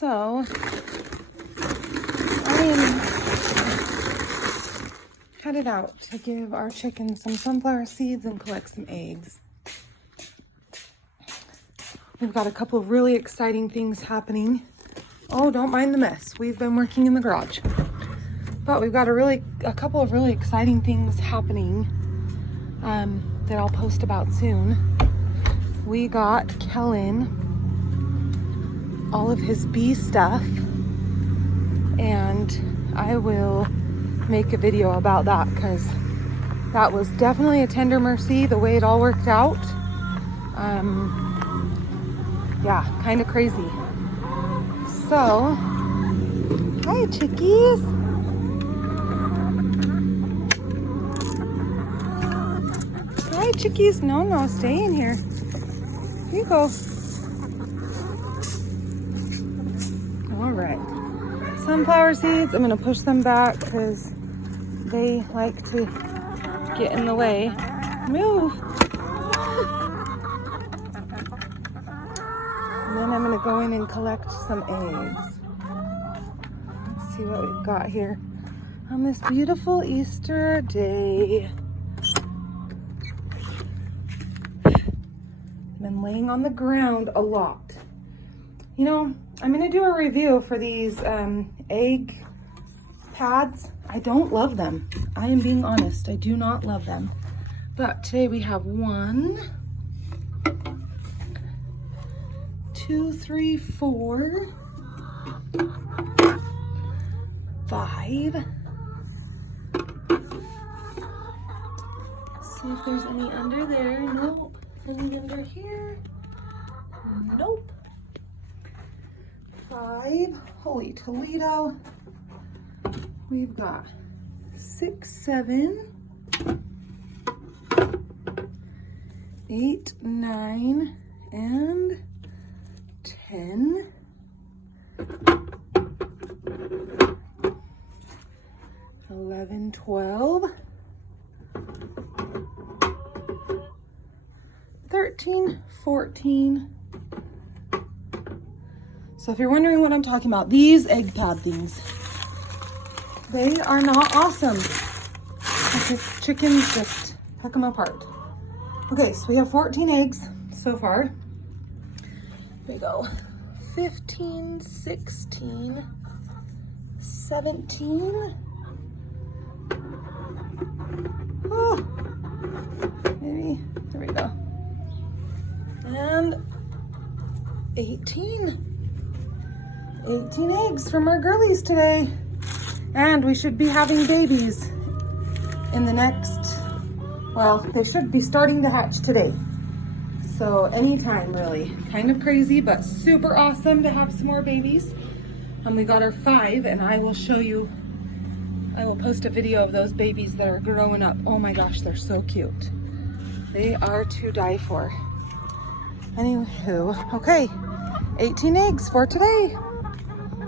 So I am headed out to give our chickens some sunflower seeds and collect some eggs. We've got a couple of really exciting things happening. Oh, don't mind the mess. We've been working in the garage. But we've got a couple of really exciting things happening that I'll post about soon. We got Kellen all of his bee stuff, and I will make a video about that because that was definitely a tender mercy the way it all worked out. Yeah, kind of crazy. So, hi chickies. Hi chickies. No, stay in here. Here you go. All right. Sunflower seeds, I'm gonna push them back because they like to get in the way. Move. And then I'm gonna go in and collect some eggs. Let's see what we've got here on this beautiful Easter day. Been laying on the ground a lot. You know, I'm gonna do a review for these egg pads. I don't love them. I am being honest, I do not love them. But today we have 1, 2, 3, 4, 5. See if there's any under there. Nope. Any under here? Nope. 5. Holy Toledo. We've got 6, 7, 8, 9, and 10. 11, 12. 13, 14. So if you're wondering what I'm talking about, these egg pad things, they are not awesome. The chickens just pick them apart. Okay, so we have 14 eggs so far. Here we go. 15, 16, 17. Oh, maybe, there we go. And 18 eggs from our girlies today. And we should be having babies in the next, well, they should be starting to hatch today. So anytime really. Kind of crazy, but super awesome to have some more babies. We got our 5, and I will show you, I will post a video of those babies that are growing up. Oh my gosh, they're so cute. They are to die for. Anywho, okay, 18 eggs for today.